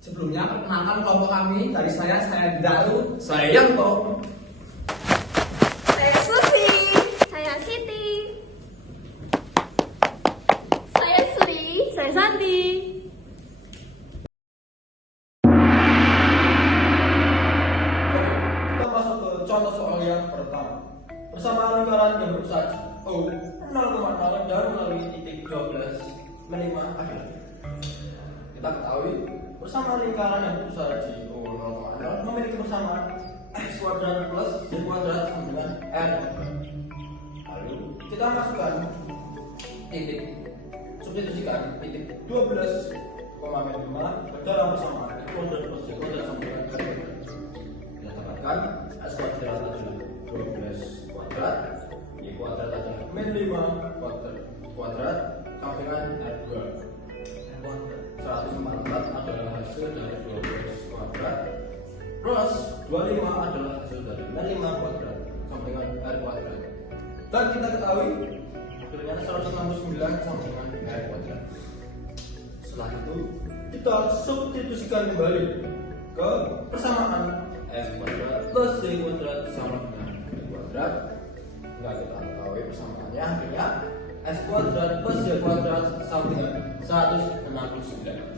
Sebelumnya perkenalkan kelompok kami. Dari saya Daru, saya Yanto. Saya Susi. Saya Siti. Saya Sri. Saya Santi. Kita masuk ke contoh soal yang pertama. Persamaan lingkaran yang bersaji O 0,0 dan melalui titik 12 menima adalah. Kita ketahui persamaan lingkaran yang bersaji O 0,0 memiliki persamaan x kuadrat plus y kuadrat sama dengan r. Lalu kita masukkan titik, substitusikan titik 12,5 ke dalam persamaan x kuadrat plus y kuadrat sama dengan r. Kita dapatkan x kuadrat adalah 12 kuadrat, y kuadrat adalah min 5 kuadrat sama dengan r2. 144 adalah hasil dari 12 kuadrat plus 25 adalah hasil dari min 5 kuadrat sama dengan r kuadrat. Dan kita ketahui hasilnya 169 sama dengan r kuadrat. Setelah itu kita substitusikan kembali ke persamaan x kuadrat plus y kuadrat sama dengan y kuadrat. Nah, kita ketahui persamaannya akhirnya x kuadrat plus y kuadrat sama dengan 169.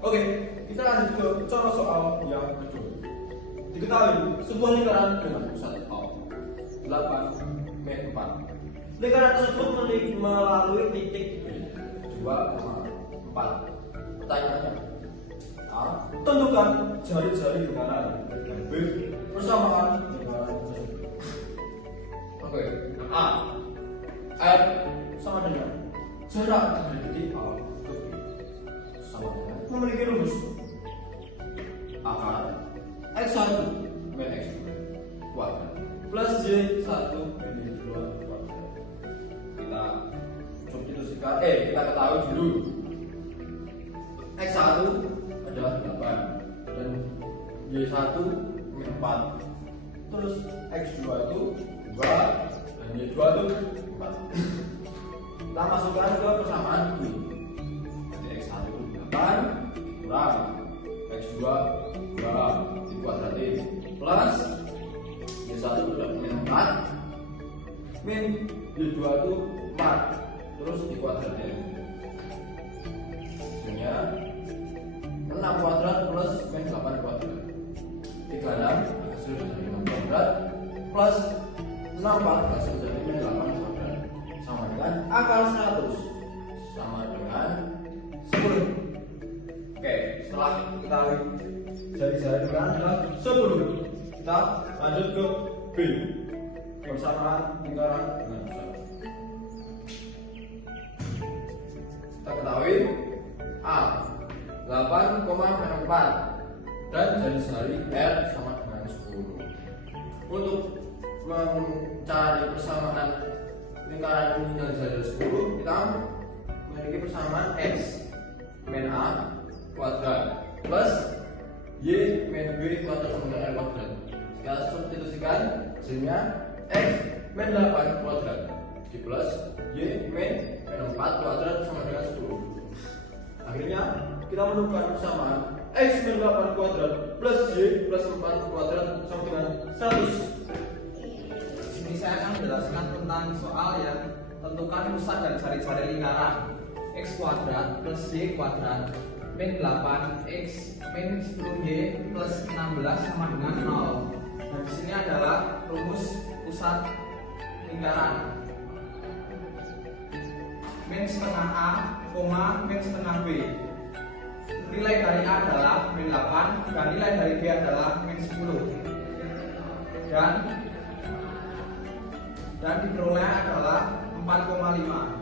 Oke, kita lanjut ke contoh soal yang kedua. Diketahui sebuah lingkaran dengan pusat O 8 min 4. Lingkaran tersebut melalui titik 2,4. Pertanyaannya, A. Tentukan jari-jari lingkaran, dan B. Persamaan lingkaran tersebut. Oke, A. R sama dengan jarak dari titik A ke B sama dengan memiliki rumus akar x1 min x2 kuadrat plus y1 min y2 kuadrat. Kita substitusikan, kita ketahui dulu x1 adalah 8 dan y1 min 4, terus x2 itu 2 dan y2 itu 4. Kita masukkan ke persamaan ini. Jadi x1 itu 8 kurang x2 2 dikuadratin plus y1 itu min 4 min y2 itu 4 terus dikuadratin. Hasilnya 6 kuadrat plus min 8 kuadrat 36 hasil dari 6 kuadrat plus 64 hasil dari min 8 kuadrat sama dengan akar 100 sama dengan 10. Oke, setelah kita jari-jari lingkaran adalah 10, kita lanjut ke B, persamaan lingkaran dengan pusat. Kita ketahui A 8,4 dan jari-jari R sama dengan 10. Untuk mencari persamaan lingkaran ini dan jari 10, kita memiliki persamaan X min A kuadrat plus Y min B kuadrat sama dengan R kuadrat. Kita substitusikan hasilnya X min 8 kuadrat di plus Y min 4 kuadrat sama dengan 10. Akhirnya kita menemukan persamaan X min 8 kuadrat plus Y plus 4 kuadrat sama dengan 100. Ini saya akan menjelaskan tentang soal yang tentukan pusat dan jari-jari lingkaran. X kuadrat plus Y kuadrat min 8x min 10y plus 16 sama dengan 0. Dan di sini adalah rumus pusat lingkaran. Min setengah A, min setengah B. Nilai dari A adalah min 8 dan nilai dari B adalah min 10. Dan diperoleh adalah 4,5.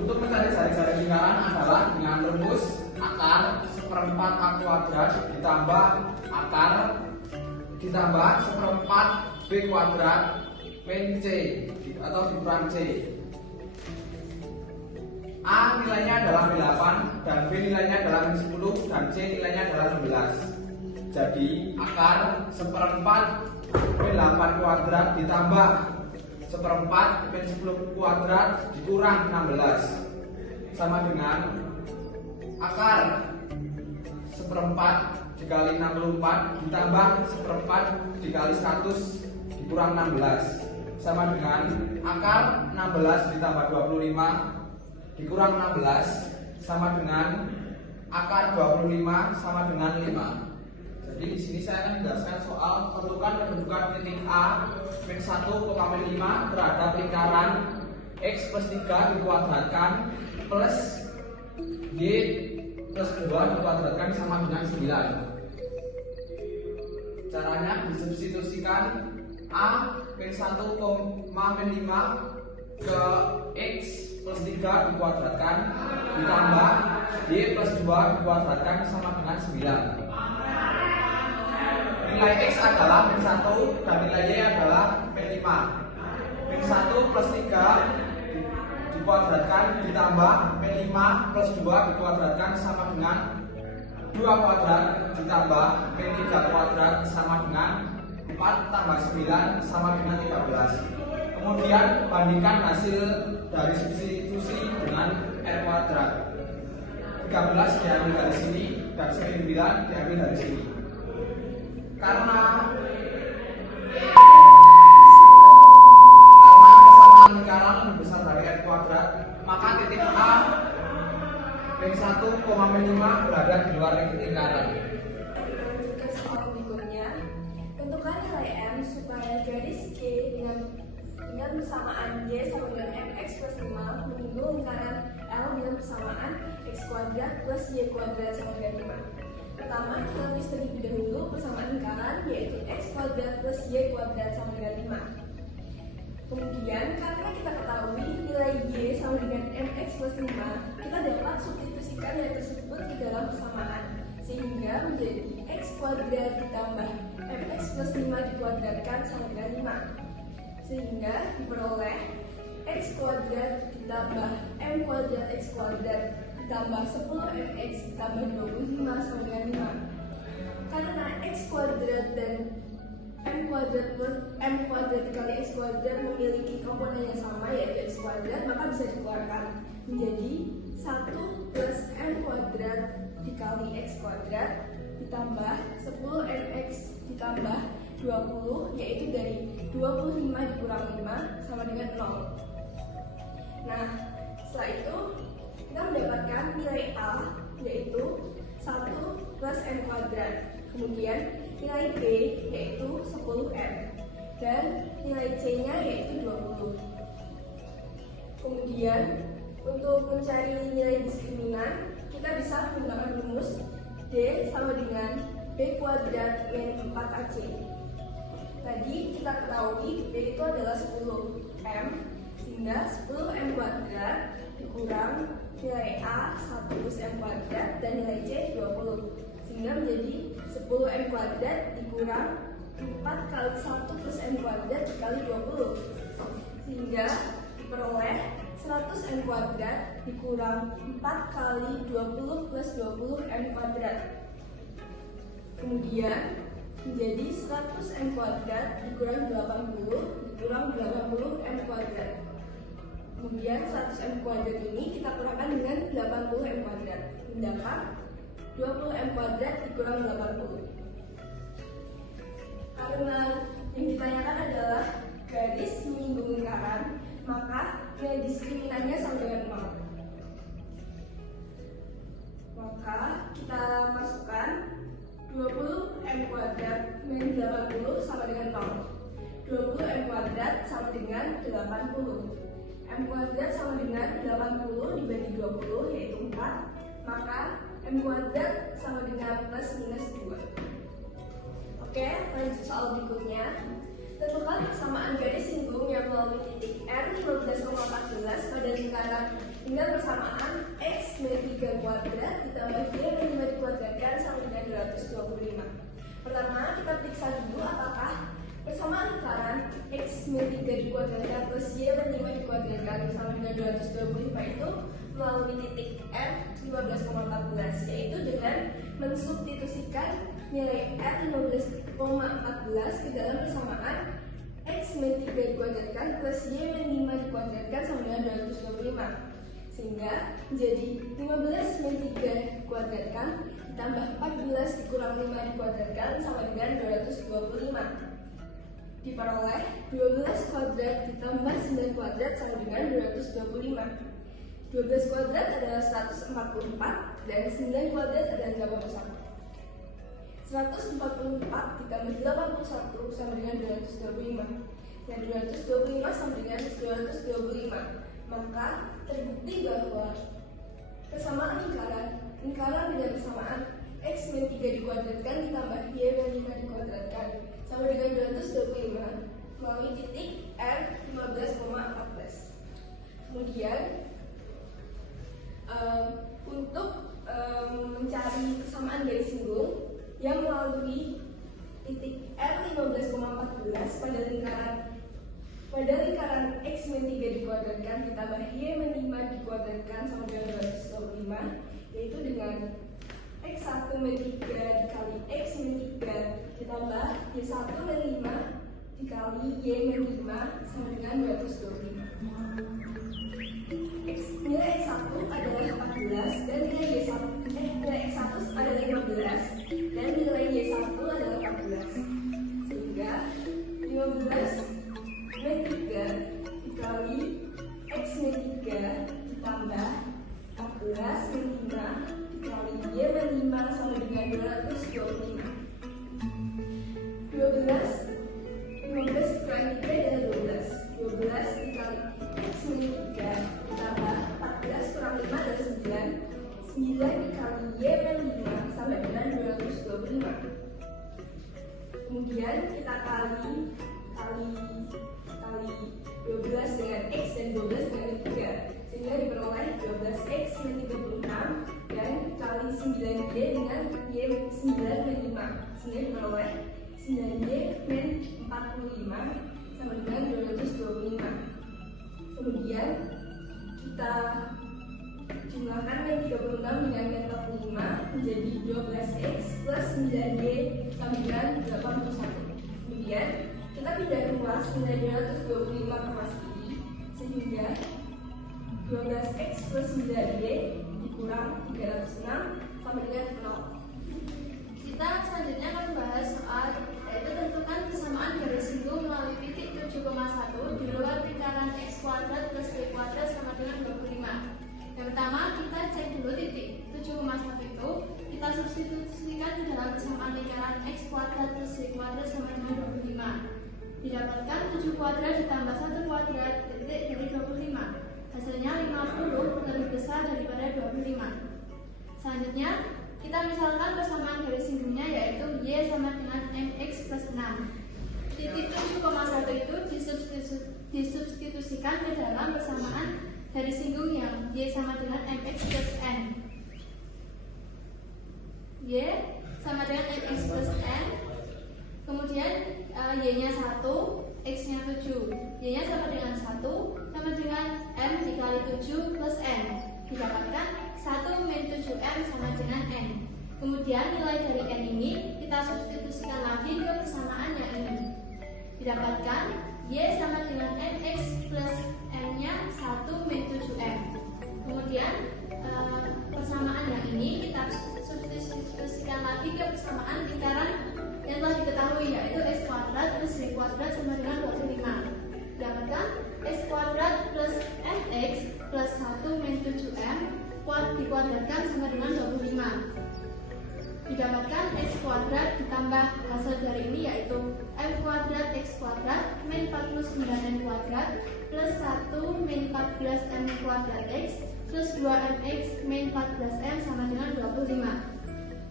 Untuk mencari jari-jari lingkaran adalah dengan rumus akar seperempat A kuadrat ditambah akar ditambah seperempat B kuadrat min C atau dikurang C. A nilainya adalah min 8 dan B nilainya adalah min 10 dan C nilainya adalah 16. Jadi akar seperempat min 8 kuadrat ditambah seperempat min 10 kuadrat dikurang 16 sama dengan akar seperempat dikali 64 ditambah seperempat dikali 100 dikurang 16 sama dengan akar 16 ditambah 25 dikurang 16 sama dengan akar 25 sama dengan 5. Jadi di sini saya akan menjelaskan soal tentukan kedudukan titik A min 1, min 5 terhadap lingkaran X plus 3 dikuadratkan plus Y plus 2 dikuadratkan sama dengan 9. Caranya disubstitusikan A min 1, min 5 ke X plus 3 dikuadratkan ditambah Y plus 2 dikuadratkan sama dengan 9. Nilai X adalah min 1 dan nilai Y adalah min 5. Min 1 plus 3 dikuadratkan ditambah min 5 plus 2 dikuadratkan sama dengan 2 kuadrat ditambah min 3 kuadrat sama dengan 4 tambah 9 sama dengan 13. Kemudian bandingkan hasil dari substitusi dengan R kuadrat. 13 diambil dari sini dan 9 diambil dari sini. Karena kesamaan lingkaran lebih besar dari R kuadrat, maka titik A min 1, min 5 berada di luar lingkaran. Lanjut ke soal berikutnya. Tentukan nilai M supaya garis G dengan persamaan Y sama dengan MX plus 5 menyinggung lingkaran L dengan persamaan X kuadrat plus Y kuadrat sama dengan 5. Pertama, kita tulis terlebih dahulu persamaan lingkaran yaitu X kuadrat plus Y kuadrat sama dengan 5. Kemudian, karena kita ketahui nilai Y sama dengan MX plus 5, kita dapat substitusikan nilai tersebut ke dalam persamaan sehingga menjadi X kuadrat ditambah MX plus 5 dikuadratkan sama dengan 5, sehingga diperoleh X kuadrat ditambah M kuadrat X kuadrat ditambah 10mx ditambah 25 sama dengan 5. Karena X kuadrat dan M kuadrat plus M kuadrat dikali X kuadrat memiliki komponen yang sama yaitu X kuadrat, maka bisa dikeluarkan menjadi 1 plus M kuadrat dikali X kuadrat ditambah 10mx ditambah 20, yaitu dari 25 dikurang 5 sama dengan 0. Nah, setelah itu kita mendapatkan nilai A yaitu 1 plus M kuadrat, kemudian nilai B yaitu 10M dan nilai C nya yaitu 20. Kemudian untuk mencari nilai diskriminan kita bisa menggunakan rumus D sama dengan B kuadrat min 4AC. Tadi kita ketahui B itu adalah 10M, sehingga 10M kuadrat dikurang nilai A 1 plus M kuadrat dan nilai C 20, sehingga menjadi 10M kuadrat dikurang 4 kali 1 plus M kuadrat dikali 20, sehingga diperoleh 100M kuadrat dikurang 4 kali 20 plus 20M kuadrat. Kemudian menjadi 100M kuadrat dikurang 80 dikurang 80M kuadrat. Kemudian 100M kuadrat ini kita kurangkan dengan 80M kuadrat, mendapat 20M kuadrat dikurang 80. Karena yang ditanyakan adalah garis menyinggung lingkaran, maka nilai diskriminannya sama dengan 0. Maka kita masukkan 20M kuadrat min 80 sama dengan 0. 20M kuadrat sama dengan 80. M kuadrat sama dengan 80 dibagi 20 yaitu 4, maka M kuadrat sama dengan plus minus 2. Oke, lanjut soal berikutnya. Tentukan persamaan garis singgung yang melalui titik R 15,14 pada lingkaran dengan persamaan X min 3 kuadrat ditambah Y min 5 dikuadratkan sama dengan 225. Pertama, kita periksa dulu apakah persamaan lingkaran X min 3 dikuadratkan plus Y min 5 dikuadratkan sama dengan 225 itu melalui titik R 15,14, yaitu dengan mensubstitusikan nilai R 15,14 ke dalam persamaan X min 3 dikuadratkan plus Y min 5 dikuadratkan sama dengan 225, sehingga menjadi 15 min 3 dikuadratkan ditambah 14 dikurang 5 dikuadratkan sama dengan 225. Diperoleh 12 kuadrat ditambah 9 kuadrat sama dengan 225. 12 kuadrat adalah 144 dan 9 kuadrat adalah 81. 144 ditambah 81 sama dengan 225 dan 225 sama dengan 225. Maka terbukti bahwa persamaan lingkaran dengan persamaan x min 3 dikuadratkan ditambah y min 5 dikuadratkan sama dengan 225 melalui titik R 15,14. Kemudian untuk mencari persamaan garis singgung yang melalui titik R 15,14 pada lingkaran x min 3 dikuadratkan ditambah y min 5 dikuadratkan sama dengan 225, yaitu dengan x1 min 3 dikali x min 3 ditambah y1 min 5 dikali y min 5 sama dengan 225. Nilai x1 adalah 14 dan nilai x1 adalah 15 dan nilai y1 adalah 14, sehingga 15 min 3 dikali x min 3 ditambah 14 min 5 dikali y min 5 sama dengan 225. 15 dikali 3 adalah 12 dikali x min 3 ditambah 14 kurang 5 adalah 9 dikali y min 5 sama dengan 225. Kemudian kita kali 12 dengan x dan 12 dengan 3, sehingga diperoleh 12x min 36 dan kali 9y dengan y 9 min 5, sehingga diperoleh 9y min 45 sama dengan 225. Kemudian kita jumlahkan min 36 dengan min 45 menjadi 12x plus 9y sama dengan 81. Kemudian kita pindah ruas nilai 225 ke ruas kiri, sehingga 12x plus 9y dikurang 306 sama dengan 0. Kita selanjutnya akan membahas soal yaitu tentukan persamaan garis singgung melalui titik 7,1 di luar lingkaran x kuadrat plus y kuadrat sama dengan 25. Yang pertama kita cek dulu titik 7,1 itu kita substitusikan di dalam persamaan lingkaran x kuadrat plus y kuadrat sama dengan 25. Didapatkan 7 kuadrat ditambah 1 kuadrat titik dari 25. Hasilnya 50 lebih besar daripada 25. Selanjutnya kita misalkan persamaan garis singgungnya yaitu y sama dengan mx plus 6. Titik 7,1 itu disubstitusikan ke dalam persamaan garis singgung yang y sama dengan mx plus n. Y sama dengan mx plus n. Kemudian y-nya 1, x-nya 7. Y-nya sama dengan 1 sama dengan m dikali 7 plus n. Didapatkan 1 min 7m sama dengan n. Kemudian nilai dari n ini kita substitusikan lagi ke persamaan yang ini. Didapatkan y sama dengan mx plus m-nya 1 min 7m. Kemudian persamaan yang ini kita substitusikan lagi ke persamaan lingkaran yang telah diketahui yaitu x kuadrat plus y kuadrat sama dengan 25. Dapatkan x kuadrat plus mx plus 1 min 7m dikuadratkan sama dengan 25. Didapatkan x kuadrat ditambah hasil dari ini yaitu m kuadrat x kuadrat min 49n kuadrat plus 1 min 14m kuadrat x plus 2mx min 14m sama dengan 25.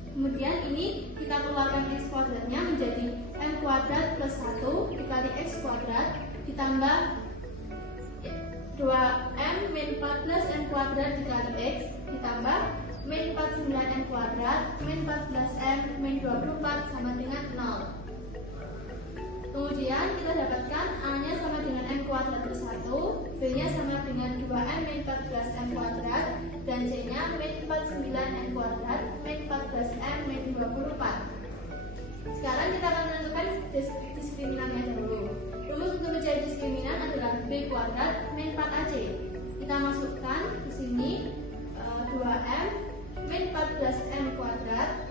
Kemudian ini kita keluarkan x kuadratnya menjadi m kuadrat plus 1 dikali x kuadrat ditambah 2m min 14m kuadrat dikali x ditambah min 49m kuadrat min 14m min 24 sama dengan 0. Kemudian kita dapatkan A-nya sama dengan m kuadrat plus 1, B-nya sama dengan 2m min 14m kuadrat, dan C-nya min 49m kuadrat min 14m min 24. Sekarang kita akan menentukan diskriminannya dulu. Rumus untuk mencari diskriminan adalah B kuadrat min 4AC. kita masukkan ke sini 2M min 14M kuadrat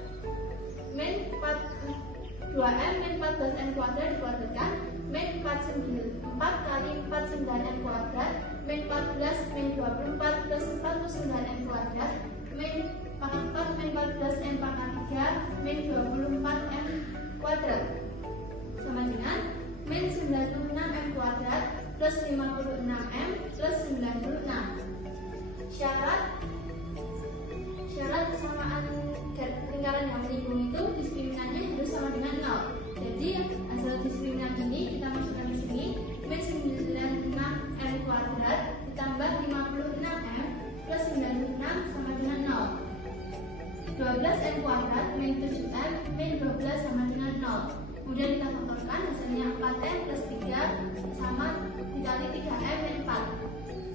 min 2M min 14M kuadrat dikuadratkan min 4 kali 49M kuadrat min 14 min 24 plus 49M kuadrat min 4 min 14M pangkat 3 min 24M kuadrat sama dengan min 96M kuadrat plus 56M plus 96. Syarat kesamaan lingkaran yang menyinggung itu diskriminannya harus sama dengan 0. Jadi hasil diskriminan ini kita masukkan di sini min 96M kuadrat ditambah 56M plus 96 sama dengan 0. 12M kuadrat min 7M min 12 sama dengan 0. Kemudian kita faktorkan hasilnya 4M plus 3 sama dikali 3M min 4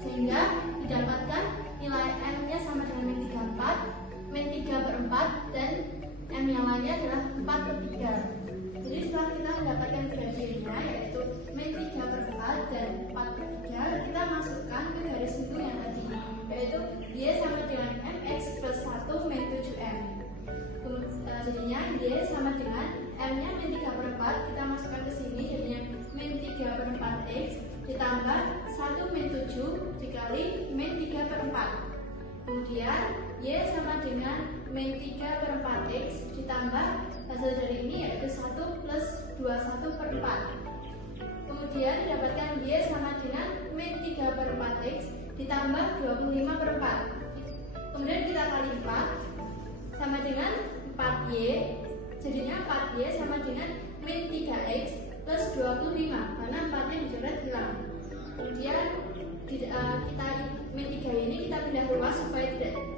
sehingga didapatkan nilai M nya sama dengan min 34 min 3 per 4 dan M yang lainnya adalah 4 per 3. Jadi setelah kita mendapatkan gradiennya yaitu min 3 per 4 dan 4 per 3, kita masukkan ke garis singgung yang tadi yaitu Y sama dengan MX plus 1 min 7M. Jadinya Y sama dengan M nya min 3 per 4, kita masukkan ke sini jadinya min 3 per 4X ditambah 1 min 7 dikali min 3 per 4. Kemudian Y sama dengan min 3 per 4X ditambah hasil dari ini yaitu 1 plus 21 per 4. Kemudian didapatkan Y sama dengan min 3 per 4X ditambah 25 per 4. Kemudian kita kali 4 sama dengan 4Y, jadinya 4Y sama dengan min 3X plus 25 karena 4-nya dicoret hilang. Kemudian kita min 3 ini kita pindah ruas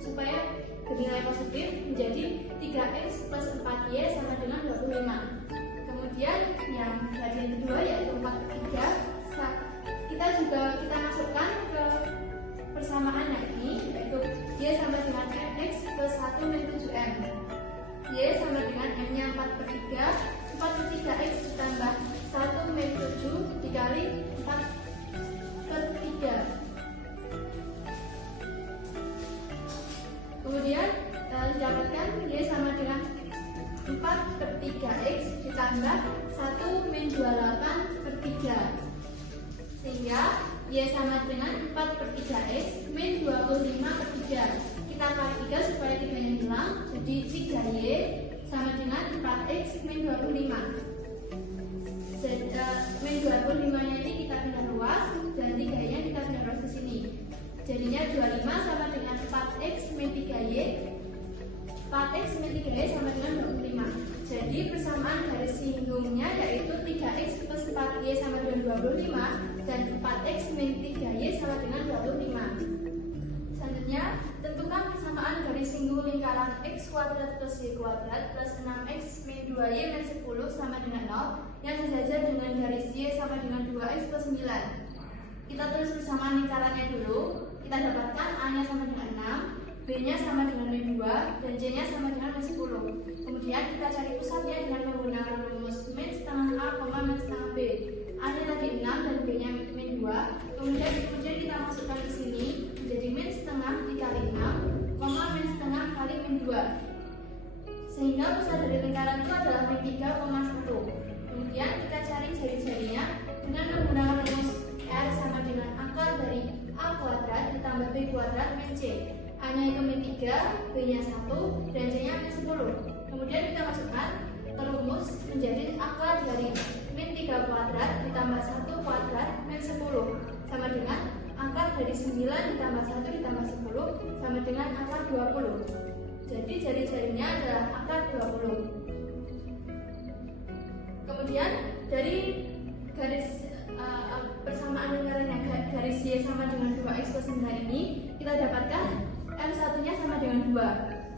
supaya bernilai positif menjadi 3X plus 4Y sama dengan 25. Kemudian yang bagian kedua yaitu 4 per 3 kita masukkan ke persamaannya ini yaitu Y sama dengan MX plus 1 min 7M. Y sama dengan M nya 4 per 3 4 per 3X ditambah 1 min 7 dikali 4 per 3. Kemudian didapatkan Y sama dengan 4 per 3X ditambah 1 min 28 per 3 sehingga Y sama dengan 4 per 3X min 25 per 3. Kita kali 3 supaya 3 nya hilang, jadi 3Y sama dengan 4X min 25. Min 25 nya ini kita pindah ruas dan 3 nya kita pindah ruas ke sini. Jadinya 25 sama dengan 4X min 3Y, 4X min 3Y sama dengan 25. Jadi persamaan garis singgungnya yaitu 3X plus 4Y sama dengan 25 dan 4X min 3Y sama dengan 25. Selanjutnya, tentukan persamaan garis singgung lingkaran X kuadrat plus Y kuadrat plus 6X min 2Y min 10 sama dengan 0 yang sejajar dengan garis Y sama dengan 2X plus 9. Kita tulis persamaan lingkarannya dulu. Kita dapatkan A-nya sama dengan 6, B-nya sama dengan min 2, dan C-nya sama dengan min 10. Kemudian kita cari pusatnya dengan menggunakan rumus min setengah A, min setengah B. A-nya tadi 6 dan B-nya min 2. Kemudian kita masukkan ke sini menjadi min setengah dikali 6, min setengah kali min 2. Sehingga pusat dari lingkaran itu adalah min 3,1. Kemudian kita cari jari-jarinya dengan menggunakan rumus R sama dengan akar dari A kuadrat ditambah B kuadrat min C. A-nya itu min 3, B-nya 1, dan C-nya min 10. Kemudian kita masukkan ke rumus menjadi akar dari min 3 kuadrat ditambah 1 kuadrat min 10 sama dengan akar dari 9 ditambah 1 ditambah 10 sama dengan akar 20. Jadi jari-jarinya adalah akar 20. Kemudian dari garis persamaan lingkarannya garis Y sama dengan 2X plus 9 ini kita dapatkan M1 nya sama dengan 2.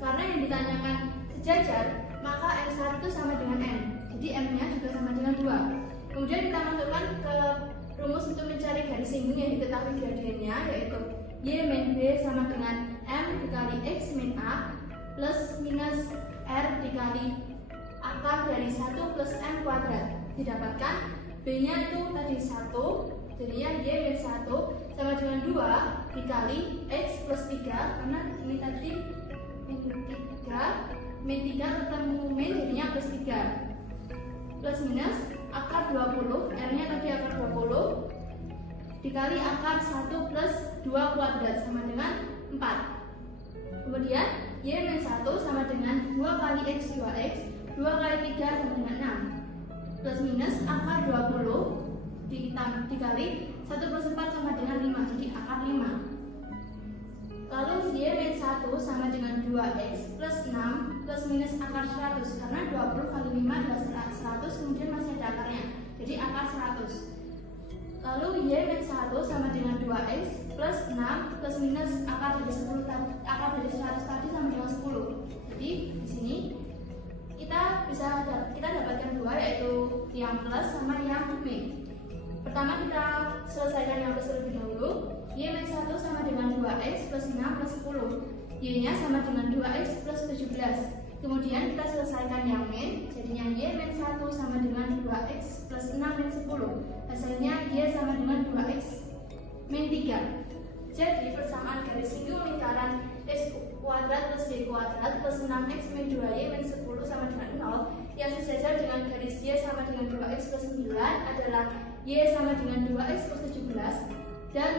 Karena yang ditanyakan sejajar maka M1 sama dengan N, jadi M nya juga sama dengan 2. Kemudian kita masukkan ke rumus untuk mencari garis singgung yang diketahui gradiennya yaitu Y min B sama dengan M dikali X min A plus minus R dikali akar dari 1 plus M kuadrat. Didapatkan B nya itu tadi 1, jadinya Y min 1 sama dengan 2 dikali X plus 3, karena ini tadi min 3 ketemu min jadinya plus 3, plus minus akar 20, R-nya tadi akar 20 dikali akar 1 plus 2 kuadrat sama dengan 4. Kemudian Y min 1 sama dengan 2 kali X 2X, 2 kali 3 sama dengan 6, plus minus akar 20 dikali 1 plus 4 sama dengan 5, jadi akar 5. Lalu Y min 1 sama dengan 2X plus 6 plus minus akar 100, karena 20 kali 5 adalah 100, kemudian masih ada akarnya, jadi akar 100. Lalu Y min 1 sama dengan 2X plus 6 plus minus akar dari 100 tadi sama dengan 10. Jadi di sini kita dapatkan dua, yaitu yang plus sama yang min. Pertama kita selesaikan yang plus terlebih dahulu. Y min 1 sama dengan 2X plus 6 plus 10. Y nya sama dengan 2X plus 17. Kemudian kita selesaikan yang min, jadinya Y min 1 sama dengan 2X plus 6 min 10. Hasilnya Y sama dengan 2X min 3. Jadi persamaan garis singgung lingkaran X kuadrat plus Y kuadrat plus 6X min 2Y min 10 sama dengan 0 yang sejajar dengan garis Y sama dengan 2X plus 9 adalah Y sama dengan 2X plus 17 dan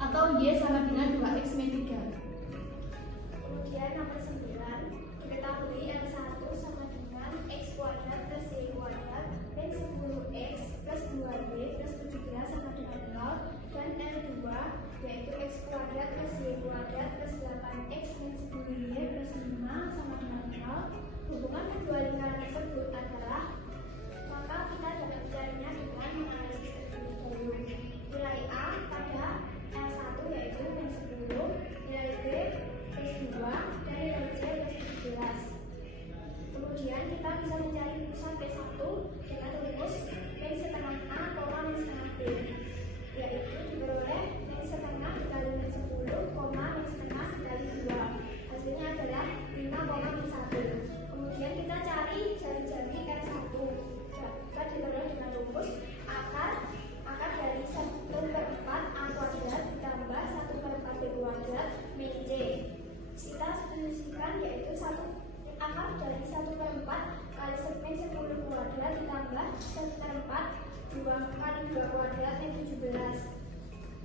atau Y sama dengan 2X min 3. Kemudian nomor 9, diketahui R1 sama dengan X kuadrat plus Y kuadrat min 10X plus 2Y plus 17 sama dengan 0, dan R2 yaitu X kuadrat plus Y kuadrat plus 8X min 10Y plus 5 sama dengan 0. Hubungan kedua lingkaran tersebut adalah, maka kita dapat mencarinya dengan menganalisis terlebih dahulu. Nilai A pada R1 yaitu min 10, nilai B plus 2, dan nilai C plus 17. Kemudian kita bisa mencari rumusan P1 dengan rumus min setengah A, min setengah B, yaitu diperoleh min setengah dikali min 10, min setengah dikali 2. Hasilnya adalah 5, min 1. Kemudian kita cari jari-jari R1. Kita diperoleh dengan rumus akar dari 1/4 A kuadrat ditambah 1/4 B kuadrat min C. Kita substitusikan, yaitu akar dari 1/4 kali min 10 kuadrat ditambah 1/4 2 kali 2 kuadrat min 17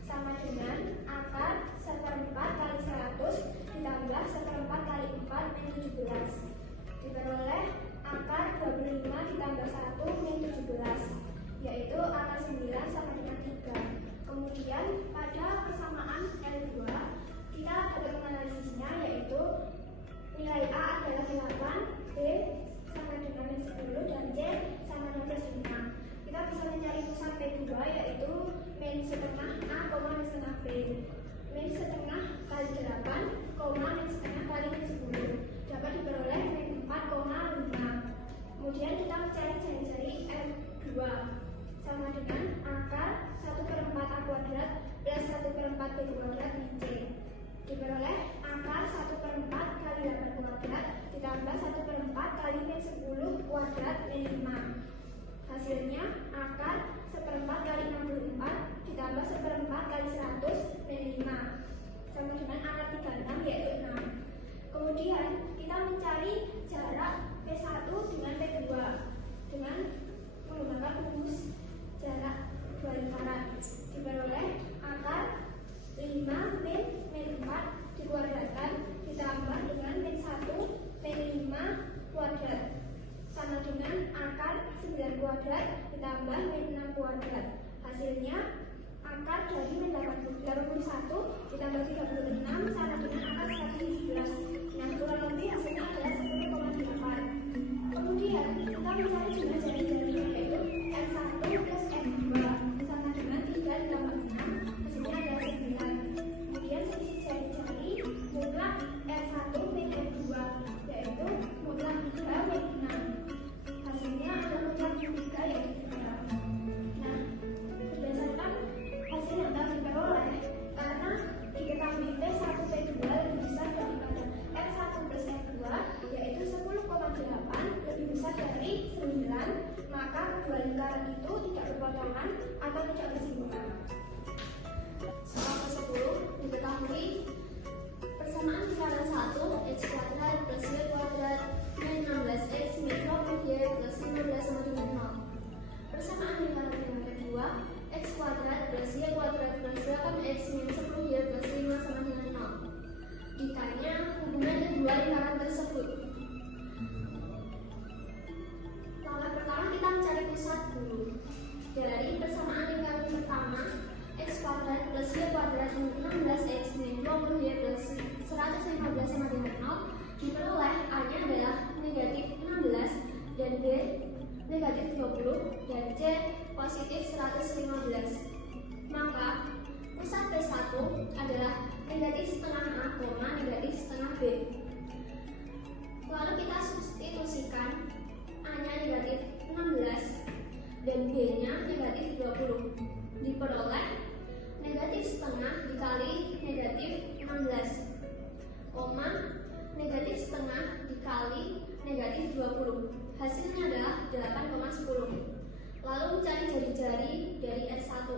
sama dengan akar 1/4 kali 100 ditambah 1/4 kali 4 min 17. Diperoleh akar 25 ditambah 1 min 17, yaitu akar 9 sama dengan 3. Kemudian pada persamaan L2 kita dapat menganalisisnya, yaitu nilai A adalah 8, B sama dengan min 10, dan C sama dengan plus 5. Kita bisa mencari rumusan P2, yaitu min setengah A, min setengah B. Min setengah kali 8, min setengah kali min 10 dapat diperoleh min 4,5. Kemudian kita mencari jari-jari R2 sama dengan akar 1/4 A kuadrat plus 1/4 B kuadrat min C. Diperoleh akar 1/4 kali 8 kuadrat ditambah 1/4 kali min 10 kuadrat min 5. Hasilnya akar 1/4 kali 64 ditambah 1/4 kali 100 min 5 sama dengan akar 36, yaitu 6. Kemudian kita mencari jarak P1 dengan P2 dengan menggunakan rumus jarak dua lingkaran. Diperoleh akar 5 min 4 dikuadratkan ditambah dengan min 1 min 5 kuadrat sama dengan akar 9 kuadrat ditambah min 6 kuadrat. Hasilnya akar dari min 81 ditambah 36 sama dengan akar 117. Nah, kurang lebih hasilnya adalah 10,8. Kemudian kita mencari juga jari-jarinya, yaitu R1 plus R2 sama dengan 3 ditambah 6, hasilnya adalah 9. Kemudian selisih jari-jari mutlak R1 min R2, yaitu mutlak 3 min 6. Hasilnya adalah mutlak 3, yaitu 3. Nah, berdasarkan hasil yang telah diperoleh, karena diketahui P1 P2 lebih besar daripada R1 plus R2, yaitu 10,8 lebih besar dari 9, maka kedua lingkaran itu tidak berpotongan atau tidak bersinggungan. Soal ke-10 diketahui persamaan lingkaran 1 x kuadrat plus y kuadrat min 16x min 20y plus 15 sama dengan 0. Persamaan lingkaran yang kedua x kuadrat plus y kuadrat plus 8x min 10y plus 5 sama dengan 0. Ditanya hubungan kedua lingkaran tersebut. Langkah pertama kita mencari pusat dulu. Dari persamaan lingkaran pertama x kuadrat plus y kuadrat min 16x min 20y plus 115 sama dengan 0 diperoleh A-nya adalah negatif 16 dan B negatif 20 dan C positif 115. Maka pusat P1 adalah negatif setengah A, negatif setengah B. Lalu kita substitusikan A-nya negatif 16 dan B-nya negatif 20. Diperoleh negatif setengah dikali negatif 16, negatif setengah dikali negatif 20. Hasilnya adalah 8,10. Lalu mencari jari-jari dari R1.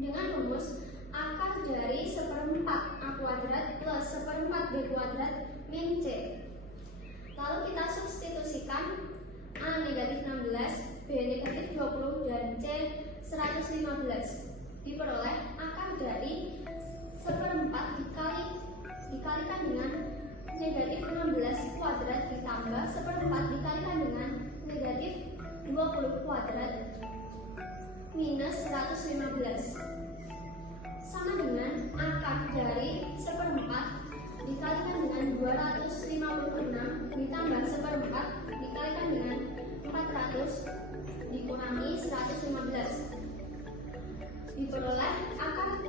Dengan rumus akar dari 1/4 A kuadrat plus 1/4 B kuadrat min C. Lalu kita substitusikan A negatif 16, B negatif 20, dan C 115. Diperoleh akar dari 1/4 dikalikan dengan negatif 16 kuadrat ditambah 1/4 dikalikan dengan negatif 20 kuadrat minus 115 sama dengan akar dari 1/4 dikalikan dengan 256 ditambah 1/4 dikalikan dengan 400 dikurangi 115. Diperoleh akar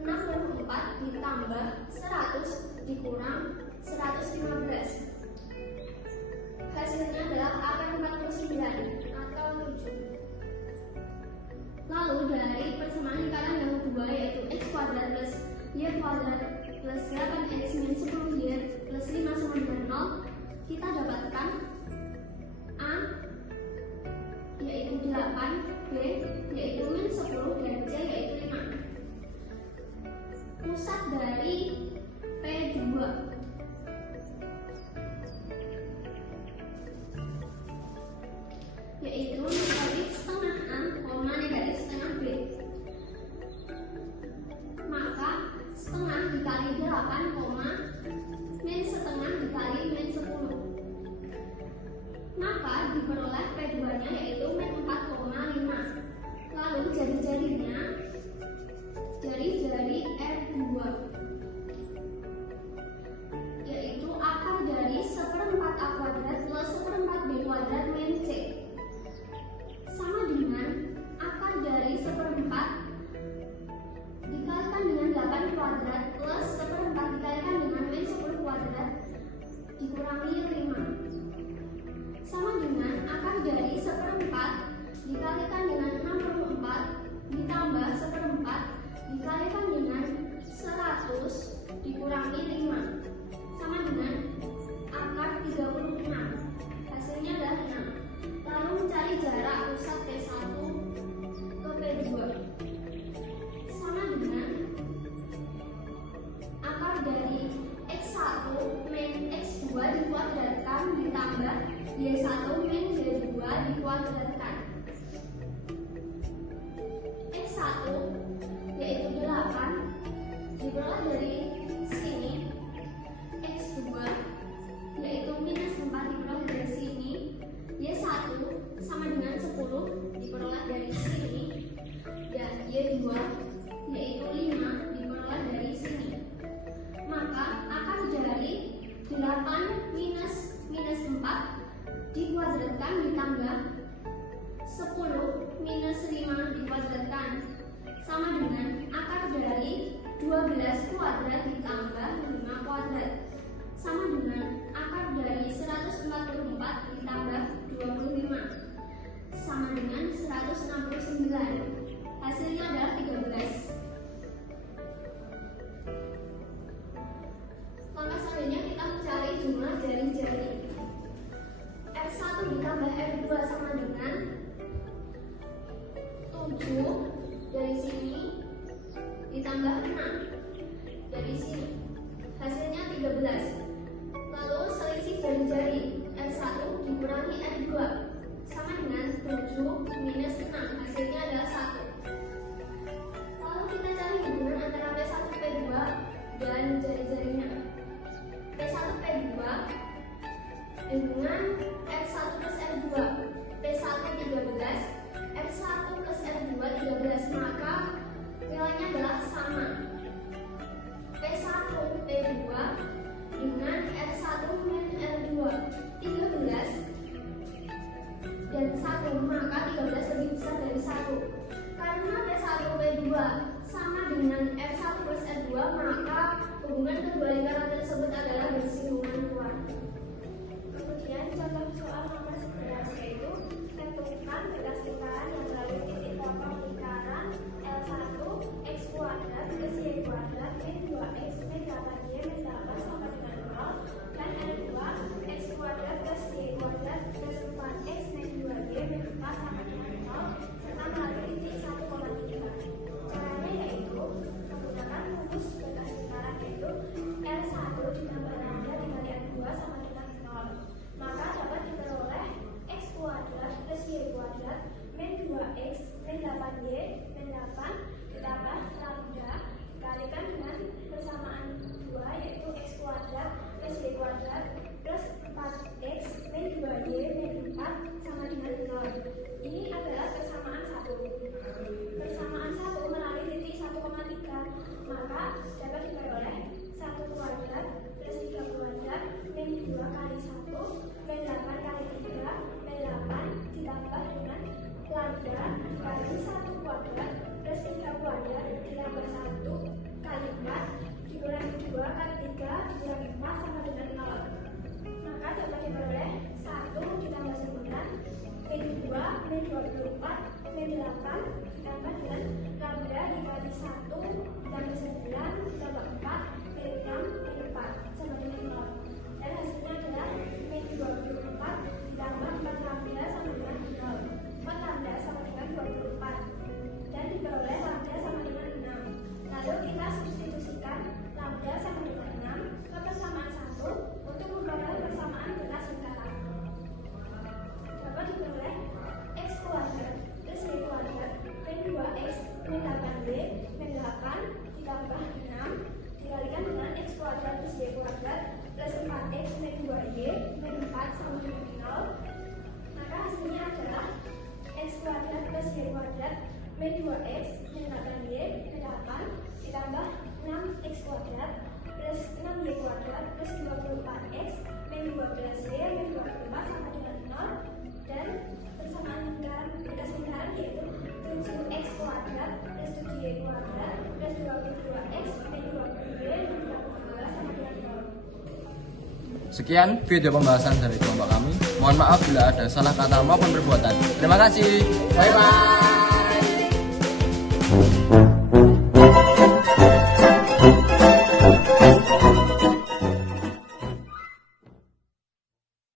64 ditambah 100 dikurang 115. Hasilnya adalah akar 49 atau 7. Lalu dari persamaan lingkaran yang kedua yaitu x kuadrat plus y kuadrat plus 8x min 10y plus 5 sama dengan 0, kita dapatkan A yaitu 8, B yaitu min 10, dan C yaitu 5. Pusat dari P2 yaitu negatif setengah A, negatif setengah B. Maka setengah dikali 8, min setengah dikali min 10. Maka diperoleh P2 nya yaitu min 4,5. Lalu jari-jarinya jari-jari R2 yaitu akar dari 1/4 A kuadrat plus 1/4 B kuadrat min C sama dengan akar dari 1/4 dikalikan dengan 8 kuadrat plus 1/4 dikalikan dengan min 10 kuadrat dikurangi 5 sama dengan akar dari 1/4 dikalikan dengan 64 ditambah 1/4 dikalikan dengan 100 dikurangi 5 sama dengan akar 36. Hasilnya adalah 6. Lalu mencari jarak pusat P1 ke P2 sama dengan akar dari x1 min x2 dikuadratkan ditambah y1 min y2 dikuadratkan. X1 yaitu 8 diperoleh dari sini, X2 yaitu minus 4 diperoleh dari sini, Y1 sama dengan 10 diperoleh dari sini, dan Y2 yaitu 5 diperoleh dari sini. Maka akar dari 8 minus 4 dikuadratkan ditambah 10 minus 5 dikuadratkan sama dengan akar dari 12 kuadrat ditambah 5 kuadrat sama dengan akar dari 144 ditambah 25 sama dengan 169. Hasilnya adalah 13. Langkah selanjutnya kita mencari jumlah jari-jari. R1 ditambah R2 sama dengan 7 dari sini mengurangi R2 sama dengan 7 minus 6, hasilnya adalah 1. Lalu kita cari hubungan antara P1 P2 dan jari-jarinya. P1 P2 dengan R1 plus R2, P1 13, R1 plus R2 13, maka nilainya adalah sama. P1 P2 dengan R1 min R2 13 dan 1, maka 13 lebih besar dari 1. Karena P1 P2 sama dengan R1 plus R2, maka hubungan kedua lingkaran tersebut adalah bersinggungan kuat. Kemudian contoh soal nomor 11 yaitu tentukan batas lingkaran yang melalui titik tapak lingkaran L1 x kuadrat plus y kuadrat min 2x min 8y min 8 sama dengan 0 dan L2 x kuadrat plus y kuadrat plus 4x min 2y min 4 sama dengan 0 serta melalui titik 1,3. Caranya yaitu menggunakan rumus batas lingkaran yaitu L1 ditambah lambda dikali L2 sama dengan 0. Maka dapat diperoleh x kuadrat plus y kuadrat min 2x min 8y min 8 ditambah lambda dikalikan dengan persamaan 2 yaitu x kuadrat plus y kuadrat plus 4x min 2y min 4 sama dengan 0. Ini adalah persamaan 1. Persamaan 1 melalui titik 1,3, maka dapat diperoleh 1 kuadrat plus 3 kuadrat min 2 kali 1 min 8 kali 3 min 8 ditambah dengan lambda dikali 1 kuadrat plus 3 kuadrat ditambah 1 kali 4 dikurangi 2 kali 3 dikurangi 4 sama dengan 0. Maka dapat diperoleh 1 ditambah 9 min 2 min 24 min 8 ditambah dengan lambda dikali 1 ditambah 9 ditambah 4 min 6 min 4 sama dengan 0. Dan hasilnya adalah min 24 ditambah 4 lambda sama dengan 0. 4 lambda sama dengan 24 dan diperoleh lambda sama dengan 6. Lalu kita substitusikan lambda sama dengan 6 ke persamaan 1 untuk memperoleh persamaan batas lingkaran. Dapat diperoleh x kuadrat plus y kuadrat min 2x min 8y min 8 ditambah 6 dikalikan dengan x kuadrat plus y kuadrat plus 4x min 2y min 4 sama dengan 0. Maka hasilnya adalah x kuadrat plus y kuadrat min 2x min 8y min 8 ditambah 6x kuadrat plus 6y kuadrat plus 24x min 12y min 24 sama dengan 0. Dan persamaan lingkaran batas lingkaran yaitu 7x kuadrat plus 7y kuadrat plus 22x min 20y min 22 sama dengan 0. Sekian video pembahasan dari kelompok kami. Mohon maaf bila ada salah kata maupun perbuatan. Terima kasih. Bye bye.